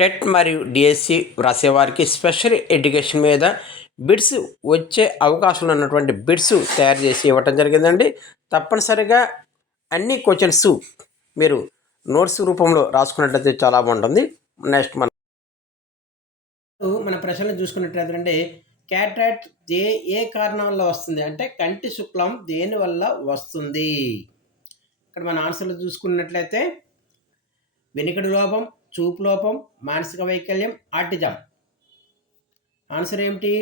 TET మరియు DSC వ్రాసేవారికి special education మీద బిడ్స్ వచ్చే అవకాశంలో ఉన్నటువంటి బిడ్స్ తయారు చేసి ఇవ్వటం జరిగిందండి. తప్పనిసరిగా అన్ని క్వశ్చన్స్ మీరు నోట్స్ రూపంలో రాసుకున్నట్లయితే చాలా బాగుంటుంది. నెక్స్ట్ మన మన ప్రశ్నలు చూసుకున్నట్లయితే క్యాట్రాక్ట్ ఏ ఏ కారణం వల్ల వస్తుంది? అంటే కంటి శుక్లం దేని వల్ల వస్తుంది? ఇక్కడ మన ఆన్సర్లు చూసుకున్నట్లయితే వెనుకడు లోపం చూపు లోపం మానసిక వైకల్యం ఆటిజం ఆన్సర్ ఏమిటి?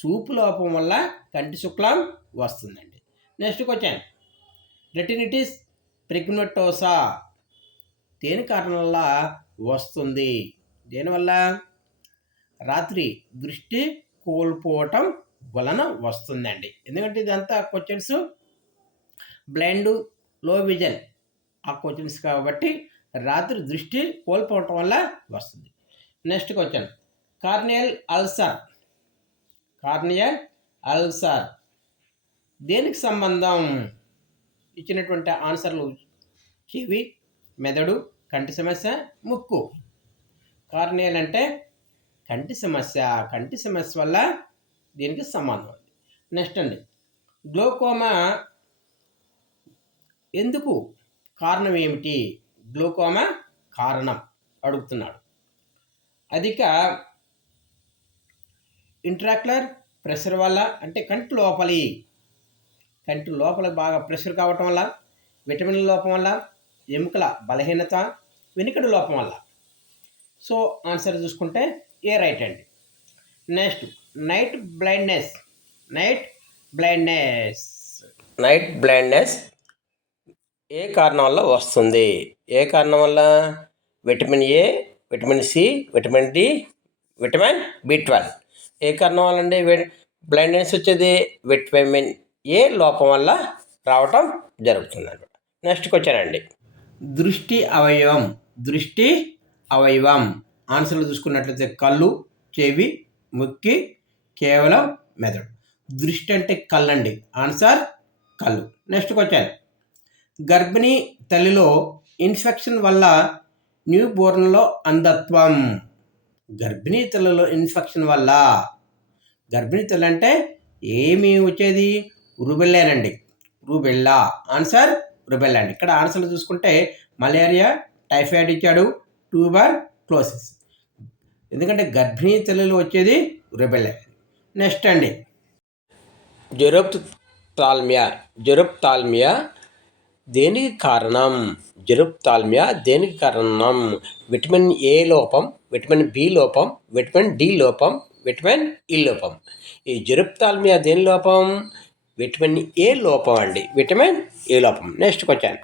చూపు లోపం వల్ల కంటి శుక్లం వస్తుందండి. Next question. రెటినిటిస్ ప్రిగ్నటోసా దేని కారణం వల్ల వస్తుంది? దేనివల్ల? రాత్రి దృష్టి కోల్పోవటం వలన వస్తుందండి. ఎందుకంటే ఇదంతా క్వశ్చన్స్. బ్లైండ్లో విజన్. ఆ క్వశ్చన్స్ కాబట్టి రాత్రి దృష్టి కోల్పోవటం వల్ల వస్తుంది. Next question corneal ulcer corneal ulcer దేనికి సంబంధం? ఇచ్చినటువంటి ఆన్సర్లు చెవి మెదడు కంటి సమస్య ముక్కు. కార్నియల్ అంటే కంటి సమస్య. కంటి సమస్య వల్ల దీనికి సంబంధం ఉంది. నెక్స్ట్ అండి. గ్లోకోమా ఎందుకు? కారణం ఏమిటి? గ్లూకోమా కారణం అడుగుతున్నాడు. అధిక ఇంట్రాక్యులర్ ప్రెషర్ వల్ల అంటే కంటి లోపలి కంటి లోపల బాగా ప్రెషర్ కావటం వల్ల విటమిన్ల లోపం వల్ల ఎముకల బలహీనత వెనుకడు లోపం వల్ల. సో ఆన్సర్ చూసుకుంటే ఏ రైట్ అండి? Next night blindness night blindness. Night blindness ఏ కారణం వల్ల వస్తుంది? ఏ కారణం వల్ల? Vitamin A vitamin C vitamin D vitamin B twelve. ఏ కారణం వల్ల అండి బ్లైండ్నెస్ వచ్చేది విటమిన్ ఏ లోపం వల్ల రావటం జరుగుతుంది అనమాట నెక్స్ట్కి వచ్చానండి దృష్టి అవయవం దృష్టి అవయవం. ఆన్సర్లు చూసుకున్నట్లయితే కళ్ళు చెవి ముక్కి కేవలం మెదడు. దృష్టి అంటే కళ్ళండి. ఆన్సర్ కళ్ళు. నెక్స్ట్కి వచ్చాను గర్భిణీ తల్లిలో ఇన్ఫెక్షన్ వల్ల న్యూ బోర్న్లో అంధత్వం. గర్భిణీ తల్లిలో ఇన్ఫెక్షన్ వల్ల గర్భిణీ తల్లి అంటే ఏమి వచ్చేది? రుబెల్లేనండి రుబెల్లా. ఆన్సర్ రుబెల్లా అండి. ఇక్కడ ఆన్సర్లు చూసుకుంటే మలేరియా టైఫాయిడ్ ఇచ్చాడు ట్యూబర్ క్లోసిస్. ఎందుకంటే గర్భిణీ తల్లిలో వచ్చేది రుబెల్లా. నెక్స్ట్ అండి. జెరోప్ తాల్మియా. జెరోప్ తాల్మియా దేనికి కారణం? జెరుప్తాల్మియా దేనికి కారణం? విటమిన్ ఏ లోపం విటమిన్ బి లోపం విటమిన్ డి లోపం విటమిన్ ఈ లోపం. ఈ జెరుప్తాల్మియా దేని లోపం? విటమిన్ ఏ లోపం అండి. విటమిన్ ఏ లోపం. Next question.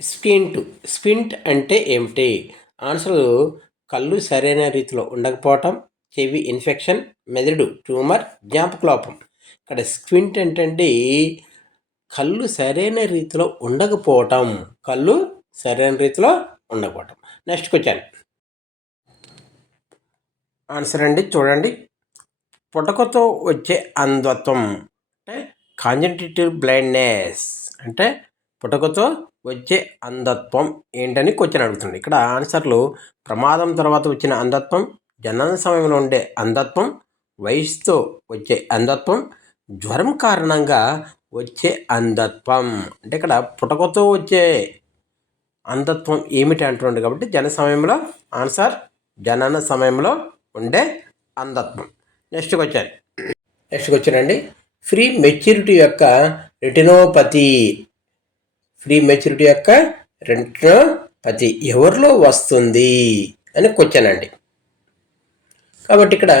స్క్వింట్ స్క్వింట్ అంటే ఏమిటి? ఆన్సర్ కళ్ళు సరైన రీతిలో ఉండకపోవటం చెవి ఇన్ఫెక్షన్ మెదడు ట్యూమర్ జ్ఞాపక లోపం ఇక్కడ స్క్వింట్ ఏంటంటే కళ్ళు సరైన రీతిలో ఉండకపోవటం. కళ్ళు సరైన రీతిలో ఉండకపోవటం. Next question. ఆన్సర్ అండి చూడండి. పుటకతో వచ్చే అంధత్వం అంటే కాంజంటేటివ్ బ్లైండ్నెస్ అంటే పుటకతో వచ్చే అంధత్వం ఏంటని క్వశ్చన్ అడుగుతుంది. ఇక్కడ ఆన్సర్లు ప్రమాదం తర్వాత వచ్చిన అంధత్వం జనన సమయంలో ఉండే అంధత్వం వయసుతో వచ్చే అంధత్వం జ్వరం కారణంగా వచ్చే అంధత్వం. అంటే ఇక్కడ పుటకతో వచ్చే అంధత్వం ఏమిటి అంటుండే కాబట్టి జన సమయంలో ఆన్సర్ జనన సమయంలో ఉండే అంధత్వం. Next question. నెక్స్ట్ క్వశ్చన్ అండి. ఫ్రీ మెచ్యూరిటీ యొక్క రెటినోపతి. ఫ్రీ మెచ్యూరిటీ యొక్క రెటినోపతి ఎవరిలో వస్తుంది అని క్వశ్చన్ అండి. కాబట్టి ఇక్కడ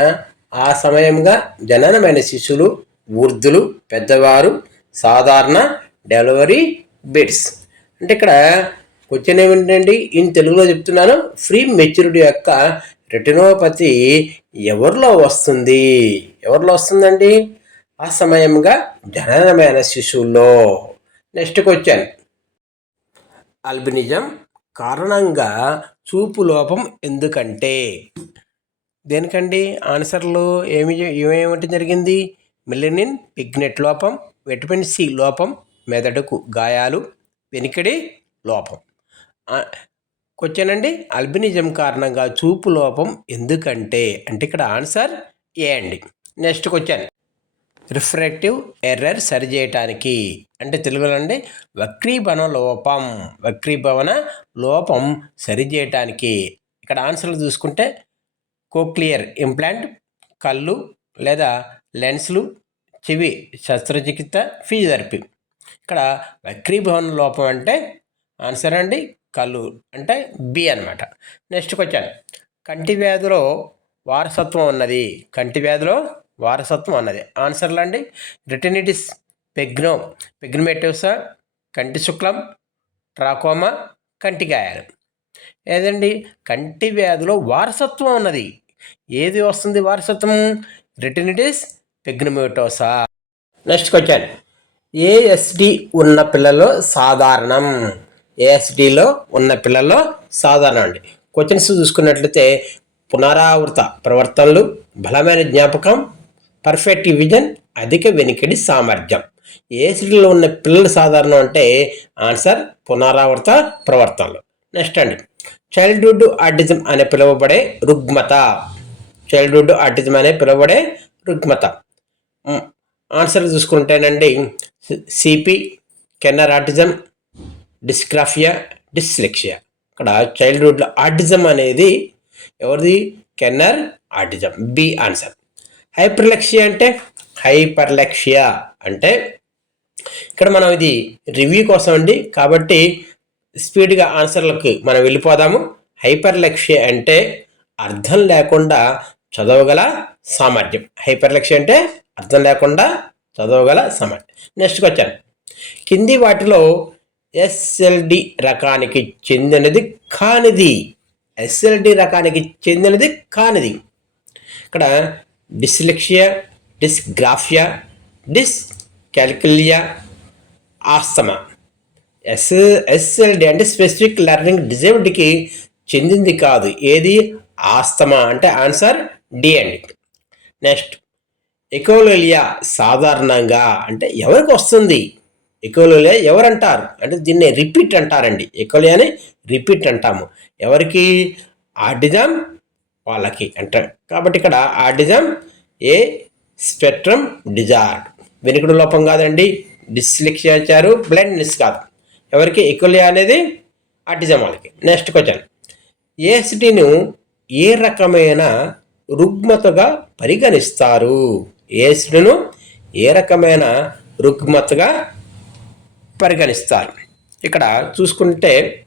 ఆ సమయంగా జననమైన శిశువులు వృద్ధులు పెద్దవారు సాధారణ డెలివరీ బిడ్స్ అంటే ఇక్కడ క్వశ్చన్ ఏమిటండి? ఇన్ తెలుగులో చెప్తున్నాను ఫ్రీ మెచ్యూరిటీ యొక్క రెటినోపతి ఎవరిలో వస్తుంది? ఎవరిలో వస్తుందండి? ఆ సమయంగా జననమైన శిశువులో నెక్స్ట్ క్వశ్చన్. అల్బినిజం కారణంగా చూపు లోపం ఎందుకంటే? దేనికండి? ఆన్సర్లు ఏమి ఏమేమిటి జరిగింది? మిలినిన్ పిగ్నెట్ లోపం విటమిన్ సి లోపం మెదడుకు గాయాలు వెనుకడి లోపం. క్వశ్చన్ అండి అల్బినిజం కారణంగా చూపు లోపం ఎందుకంటే? అంటే ఇక్కడ ఆన్సర్ ఏ అండి? Next question. రిఫ్రాక్టివ్ ఎర్రర్ సరిచేయటానికి అంటే తెలుగులో అండి వక్రీభవన లోపం వక్రీభవన లోపం సరిచేయటానికి. ఇక్కడ ఆన్సర్లు చూసుకుంటే కోక్లియర్ ఇంప్లాంట్ కళ్ళు లేదా లెన్స్లు చెవి శస్త్రచికిత్స ఫిజియోథెరపీ ఇక్కడ వక్రీభవన లోపం అంటే ఆన్సర్ అండి కళ్ళు అంటే బి అన్నమాట. Next question. కంటి వ్యాధిలో వారసత్వం ఉన్నది. కంటి వ్యాధిలో వారసత్వం ఉన్నది. ఆన్సర్లు అండి రిటనిటిస్ పెగ్నో పెగ్నమేటివ్సా కంటి శుక్లం ట్రాకోమా కంటి గాయాలు. ఏదండి? కంటి వ్యాధిలో వారసత్వం ఉన్నది. ఏది వస్తుంది వారసత్వం? Retinitis pigmentosa next question ASD ఉన్న పిల్లలు సాధారణం. ఏఎస్డిలో ఉన్న పిల్లల్లో సాధారణం అండి. క్వశ్చన్స్ చూసుకున్నట్లయితే పునరావృత ప్రవర్తనలు బలమైన జ్ఞాపకం పర్ఫెక్ట్ విజన్ అధిక వెనుకడి సామర్థ్యం. ఏఎస్డిలో ఉన్న పిల్లలు సాధారణం అంటే ఆన్సర్ పునరావృత ప్రవర్తనలు. నెక్స్ట్ అండి. చైల్డ్హుడ్ ఆర్టిజం అనే పిలువబడే రుగ్మత. చైల్డ్హుడ్ ఆర్టిజం అనే పిలువబడే రుగ్మత. Answer చూసుకుంటేనండి. CP Kanner autism dysgraphia dyslexia ఇక్కడ చైల్డ్హుడ్లో ఆర్టిజం అనేది ఎవరిది? Kanner autism B answer hyperlexia అంటే హైపర్లెక్సియా అంటే ఇక్కడ మనం ఇది రివ్యూ కోసం అండి. కాబట్టి స్పీడ్గా ఆన్సర్లకు మనం వెళ్ళిపోదాము. హైపర్లెక్సియా అంటే అర్థం లేకుండా చదవగల సామర్థ్యం. హైపర్లెక్సియా అంటే అర్థం లేకుండా చదవగల సమయం. నెక్స్ట్ క్వశ్చన్ కింది వాటిలో ఎస్ఎల్డి రకానికి చెందినది కానిది. ఎస్ఎల్డి రకానికి చెందినది కానిది. ఇక్కడ dyslexia dysgraphia dyscalculia asthma S SLD అంటే స్పెసిఫిక్ లెర్నింగ్ డిజేబిలిటీకి చెందింది కాదు. ఏది? ఆస్తమా అంటే ఆన్సర్ డి అండి నెక్స్ట్ ఎకోలోలియా సాధారణంగా అంటే ఎవరికి వస్తుంది? ఎకోలోలియా ఎవరంటారు? అంటే దీన్ని రిపీట్ అంటారండి. ఎకోలియాని రిపీట్ అంటాము. ఎవరికి? ఆటిజం వాళ్ళకి అంటారు. కాబట్టి ఇక్కడ ఆటిజం ఏ స్పెక్ట్రమ్ డిజార్డ్. వెనుకడు లోపం కాదండి. డిస్లెక్సియా ఇచ్చారు. బ్లైండ్నెస్ కాదు. ఎవరికి? ఎకోలియా అనేది ఆర్టిజం వాళ్ళకి. Next question. ఏసిటీను ఏ రకమైన రుగ్మతగా పరిగణిస్తారు? ఏఎస్టీను ఏ రకమైన రుగ్మతగా పరిగణిస్తారు? ఇక్కడ చూసుకుంటే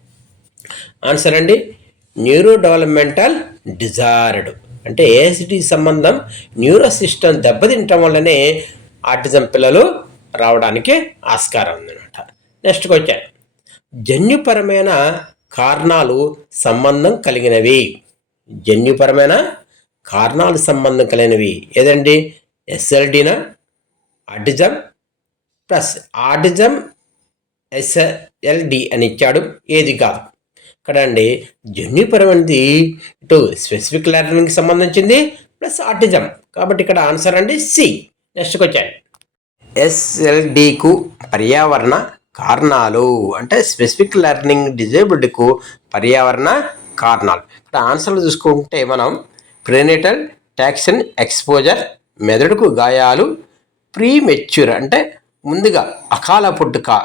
ఆన్సర్ అండి న్యూరో డెవలప్మెంటల్ డిజార్డ్. అంటే ఏఎస్డి సంబంధం న్యూరో సిస్టమ్ దెబ్బతింటం వల్లనే ఆటిజం పిల్లలు రావడానికి ఆస్కారం ఉందన్నమాట. నెక్స్ట్ వచ్చాను జన్యుపరమైన కారణాలు సంబంధం కలిగినవి. జన్యుపరమైన కారణాలు సంబంధం కలిగినవి. ఏదండి? ఎస్ఎల్డినా ఆర్టిజం ప్లస్ ఆర్టిజం ఎస్ఎల్డి అని ఇచ్చాడు. ఏది కాదు. ఇక్కడ అండి జన్యుపరమైనది ఇటు స్పెసిఫిక్ లెర్నింగ్కి సంబంధించింది ప్లస్ ఆర్టిజం. కాబట్టి ఇక్కడ ఆన్సర్ అండి సి నెక్స్ట్కి వచ్చాను ఎస్ఎల్డికు పర్యావరణ కారణాలు. అంటే స్పెసిఫిక్ లెర్నింగ్ డిజేబుల్డ్కు పర్యావరణ కారణాలు. ఇక్కడ ఆన్సర్లు చూసుకుంటే మనం ప్రెనేటల్ టాక్సిన్ ఎక్స్పోజర్ మెదడుకు గాయాలు ప్రీమెచ్యూర్ అంటే ముందుగా అకాల పుట్టుక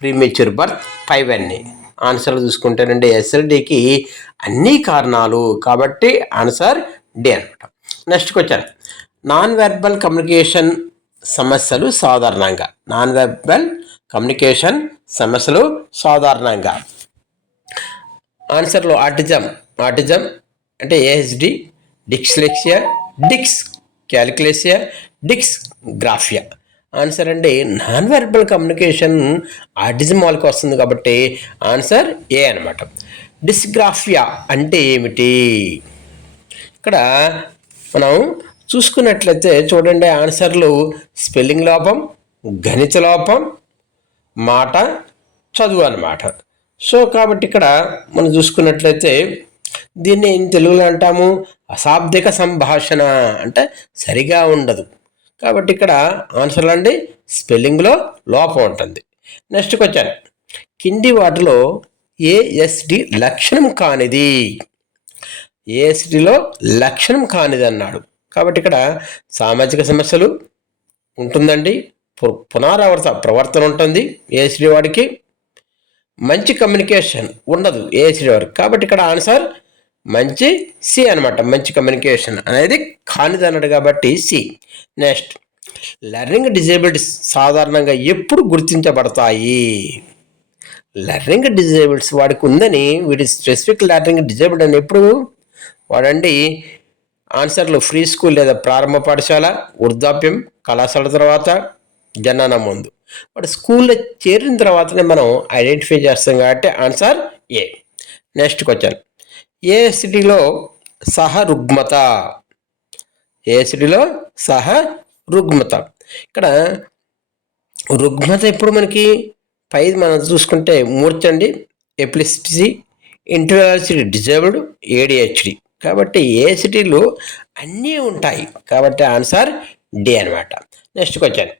ప్రీమెచ్యూర్ బర్త్ పైవన్నీ. ఆన్సర్లు చూసుకుంటేనండి ఎస్ఎల్డికి అన్ని కారణాలు కాబట్టి ఆన్సర్ డి అనమాట next question non verbal communication సమస్యలు సాధారణంగా. నాన్ వెర్బల్ కమ్యూనికేషన్ సమస్యలు సాధారణంగా. ఆన్సర్లో ఆటిజం. ఆటిజం అంటే ADHD dyslexia dyscalculia dysgraphia. Answer అండి నాన్ వెర్బల్ కమ్యూనికేషన్ ఆర్టిజం వాళ్ళకి వస్తుంది కాబట్టి ఆన్సర్ ఏ అనమాట డిస్గ్రాఫియా అంటే ఏమిటి? ఇక్కడ మనం చూసుకున్నట్లయితే చూడండి ఆన్సర్లు స్పెల్లింగ్ లోపం గణిత లోపం మాట చదువు అన్నమాట. సో కాబట్టి ఇక్కడ మనం చూసుకున్నట్లయితే దీన్ని ఏం తెలుగులో అంటాము? అశాబ్దిక సంభాషణ అంటే సరిగా ఉండదు. కాబట్టి ఇక్కడ ఆన్సర్లు అండి స్పెల్లింగ్లో లోపం ఉంటుంది. నెక్స్ట్ వచ్చాను కింది వాటిలో ఏఎస్డి లక్షణం కానిది. ఏఎస్డిలో లక్షణం కానిది అన్నాడు. కాబట్టి ఇక్కడ సామాజిక సమస్యలు ఉంటుందండి. పు- పునరావృత ప్రవర్తన ఉంటుంది ఏఎస్డి వాడికి. మంచి కమ్యూనికేషన్ ఉండదు ఏఎస్డి వాడికి. కాబట్టి ఇక్కడ ఆన్సర్ మంచి సి అనమాట మంచి కమ్యూనికేషన్ అనేది కానిది అన్నాడు కాబట్టి సి నెక్స్ట్ లెర్నింగ్ డిజేబిలిటీస్ సాధారణంగా ఎప్పుడు గుర్తించబడతాయి? లెర్నింగ్ డిజేబిలిటీస్ వాడికి ఉందని వీటి స్పెసిఫిక్ లెర్నింగ్ డిజేబుల్డ్ అని ఎప్పుడు? వాడండి ఆన్సర్లు ఫ్రీ స్కూల్ లేదా ప్రారంభ పాఠశాల వృద్ధాప్యం కళాశాల తర్వాత జనన ముందు. వాడు స్కూల్లో చేరిన తర్వాతనే మనం ఐడెంటిఫై చేస్తాం కాబట్టి ఆన్సర్ ఏ నెక్స్ట్ క్వశ్చన్ ఏ సిటీలో సహ రుగ్మత ఏ సిటీలో సహ రుగ్మత ఇక్కడ రుగ్మత ఎప్పుడు మనకి? పై మనం చూసుకుంటే మూర్చండి ఎప్లిసిటీ ఇంటర్సిటీ డిజేబుల్డ్ ఏడిహెచ్డి కాబట్టి ఏ అన్నీ ఉంటాయి. కాబట్టి ఆన్సర్ డి అనమాట నెక్స్ట్ క్వశ్చన్.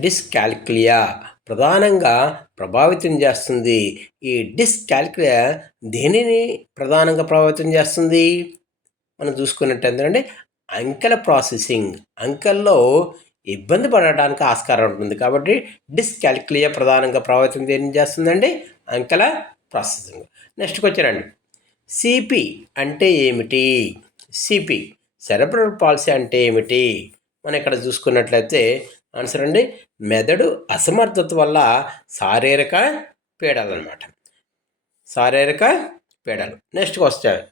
డిస్కాల్క్లియా. ప్రధానంగా ప్రభావితం చేస్తుంది. ఈ డిస్కాల్కులియా దేనిని ప్రధానంగా ప్రభావితం చేస్తుంది? మనం చూసుకున్నట్టు అంకెల ప్రాసెసింగ్. అంకెల్లో ఇబ్బంది పడడానికి ఆస్కారం ఉంటుంది. కాబట్టి డిస్కాల్కులియా ప్రధానంగా ప్రభావితం దేని చేస్తుందండి? అంకెల ప్రాసెసింగ్. నెక్స్ట్ వచ్చారండి సిపి అంటే ఏమిటి? సిపి సెరబ్రల్ పాలసీ అంటే ఏమిటి? మనం ఇక్కడ చూసుకున్నట్లయితే ఆన్సర్ అండి. మెదడు అసమర్థత వల్ల శారీరక పీడలు అనమాట శారీరక పీడలు. నెక్స్ట్ వస్తాయి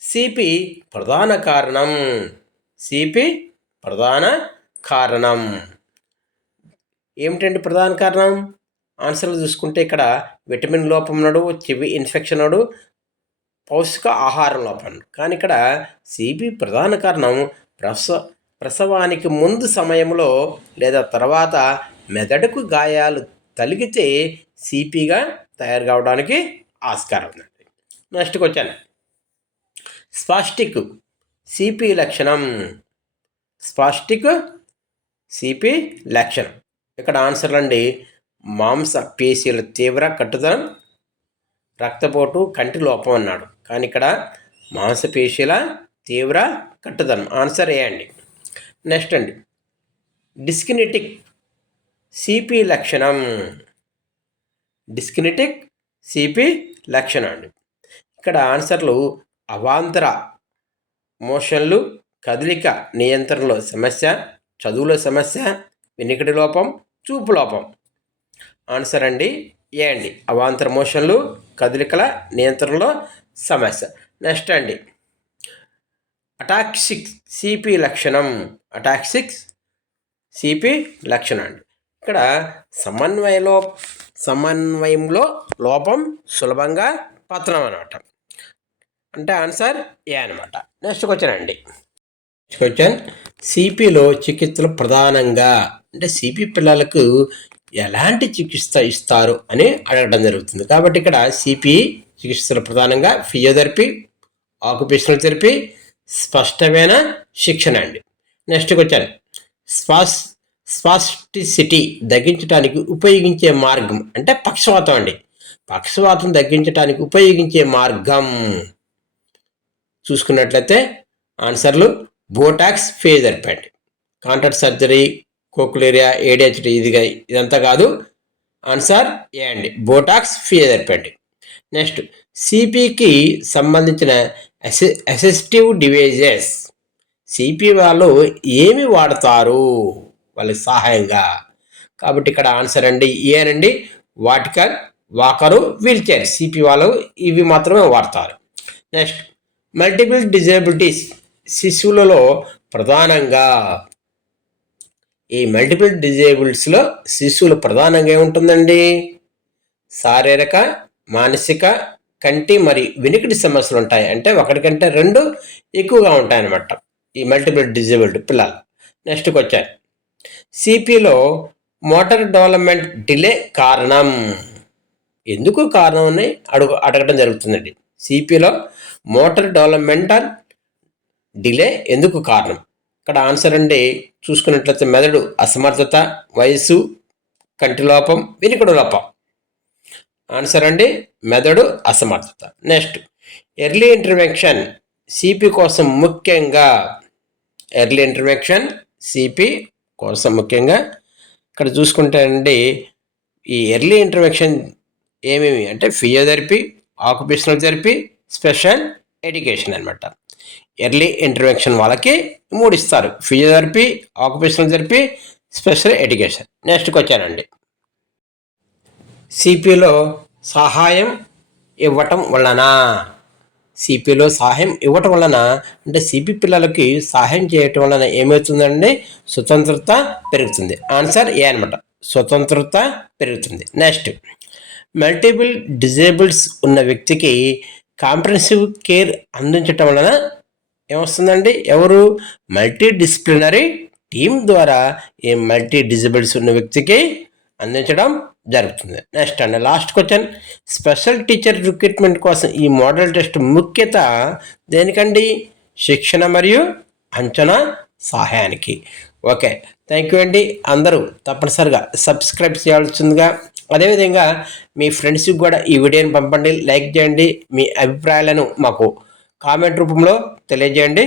సిపి ప్రధాన కారణం. సిపి ప్రధాన కారణం. ఏమిటండి ప్రధాన కారణం? ఆన్సర్లు చూసుకుంటే ఇక్కడ విటమిన్ లోపం నడు చెవి ఇన్ఫెక్షన్ నడు పౌష్టిక ఆహారం లోపం. కానీ ఇక్కడ సిపి ప్రధాన కారణం ప్రస ప్రసవానికి ముందు సమయంలో లేదా తర్వాత మెదడుకు గాయాలు తలిగితే సిపిగా తయారు కావడానికి ఆస్కారం ఉందండి నెక్స్ట్కి వచ్చాను స్పాస్టిక్ సిపి లక్షణం. స్పాస్టిక్ సిపి లక్షణం. ఇక్కడ ఆన్సర్లు అండి మాంస పేశీల తీవ్ర కట్టుదనం రక్తపోటు కంటి లోపం అన్నాడు. కానీ ఇక్కడ మాంసపేశీల తీవ్ర కట్టుదనం. ఆన్సర్ ఏ అండి? నెక్స్ట్ అండి. డిస్కినెటిక్ సిపి లక్షణం. డిస్కినెటిక్ సిపి లక్షణం అండి. ఇక్కడ ఆన్సర్లు అవాంతర మోషన్లు కదలిక నియంత్రణలో సమస్య చదువులో సమస్య వినికిడి లోపం చూపు లోపం. ఆన్సర్ అండి ఏ అండి? అవాంతర మోషన్లు కదలికల నియంత్రణలో సమస్య. నెక్స్ట్ అండి. అటాక్సిక్ సిపి లక్షణం. అటాక్సిక్ సిపి లక్షణం అండి. ఇక్కడ సమన్వయలో సమన్వయంలో లోపం సులభంగా పతనం అనమాట. అంటే ఆన్సర్ ఏ అనమాట నెక్స్ట్ క్వశ్చన్ అండి. నెక్స్ట్ క్వశ్చన్ సిపిలో చికిత్సలు ప్రధానంగా అంటే సిపి పిల్లలకు ఎలాంటి చికిత్స ఇస్తారు అని అడగడం జరుగుతుంది. కాబట్టి ఇక్కడ సిపి చికిత్సలు ప్రధానంగా ఫిజియోథెరపీ ఆక్యుపేషనల్ థెరపీ స్పష్టమైన శిక్షణ అండి. నెక్స్ట్ క్వశ్చన్ స్పాస్ స్పాస్టిసిటీ తగ్గించడానికి ఉపయోగించే మార్గం అంటే పక్షవాతం అండి. పక్షవాతం తగ్గించడానికి ఉపయోగించే మార్గం. చూసుకున్నట్లయితే ఆన్సర్లు బోటాక్స్ ఫేజర్ అండి కాంటాక్ట్ సర్జరీ కోకులేరియా ఏడిహెచ్డి ఇదిగా ఇదంతా కాదు. ఆన్సర్ ఏ అండి. బోటాక్స్ ఫేజర్ అండి నెక్స్ట్ సిపికి సంబంధించిన అసె అసెస్టివ్ డివైజెస్. సిపి వాళ్ళు ఏమి వాడతారు? వాళ్ళకి సహాయంగా. కాబట్టి ఇక్కడ ఆన్సర్ అండి ఏనండి వాటికల్ వాకరు వీల్ చైర్. సిపి వాళ్ళు ఇవి మాత్రమే వాడతారు. Next multiple disabilities. శిశువులలో ప్రధానంగా ఈ మల్టిపుల్ డిజేబుల్స్లో శిశువులు ప్రధానంగా ఏముంటుందండి? శారీరక మానసిక కంటి మరి వినికిడి సమస్యలు ఉంటాయి. అంటే ఒకటికంటే రెండు ఎక్కువగా ఉంటాయన్నమాట. ఈ మల్టిపుల్ డిజేబుల్డ్ పిల్లలు. నెక్స్ట్కి వచ్చాయి సిపిలో మోటార్ డెవలప్మెంట్ డిలే కారణం? ఎందుకు కారణం అని అడుగు అడగడం జరుగుతుందండి. సిపిలో మోటార్ డెవలప్మెంటల్ డిలే ఎందుకు కారణం? ఇక్కడ ఆన్సర్ అండి. చూసుకున్నట్లయితే మెదడు అసమర్థత వయస్సు కంటి లోపం వినికిడి లోపం. ఆన్సర్ అండి మెదడు అసమర్థత. నెక్స్ట్ ఎర్లీ ఇంటర్వెన్షన్ సిపి కోసం ముఖ్యంగా ఎర్లీ ఇంటర్వెన్షన్ సిపి కోసం ముఖ్యంగా ఇక్కడ చూసుకుంటే అండి ఈ ఎర్లీ ఇంటర్వెన్షన్ ఏమేమి అంటే physiotherapy occupational therapy special education అనమాట ఎర్లీ ఇంటర్వెన్షన్ వాళ్ళకి మూడు ఇస్తారు physiotherapy occupational therapy special education. నెక్స్ట్కి వచ్చానండి. సిపిలో సహాయం ఇవ్వటం వలన. సిపిలో సహాయం ఇవ్వటం వలన అంటే సిపి పిల్లలకి సహాయం చేయటం వలన ఏమవుతుందండి స్వతంత్రత పెరుగుతుంది. ఆన్సర్ ఏ అనమాట స్వతంత్రత పెరుగుతుంది. నెక్స్ట్ మల్టిపుల్ డిజేబుల్స్ ఉన్న వ్యక్తికి కాంప్రహెన్సివ్ కేర్ అందించటం వలన ఏమొస్తుందండి? ఎవరు? మల్టీ డిసిప్లినరీ టీం ద్వారా ఈ మల్టీ డిజబుల్స్ ఉన్న వ్యక్తికి అందించడం జరుగుతుంది. నెక్స్ట్ అండి last question special teacher recruitment కోసం ఈ మోడల్ టెస్ట్ ముఖ్యత దేనికండి? శిక్షణ మరియు అంచనా సహాయానికి. ఓకే థ్యాంక్ యూ అండి. అందరూ తప్పనిసరిగా సబ్స్క్రైబ్ చేయాల్సిందిగా. అదేవిధంగా మీ ఫ్రెండ్స్కి కూడా ఈ వీడియోని పంపండి లైక్ చేయండి. మీ అభిప్రాయాలను మాకు కామెంట్ రూపంలో తెలియజేయండి.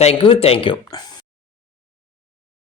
Thank you thank you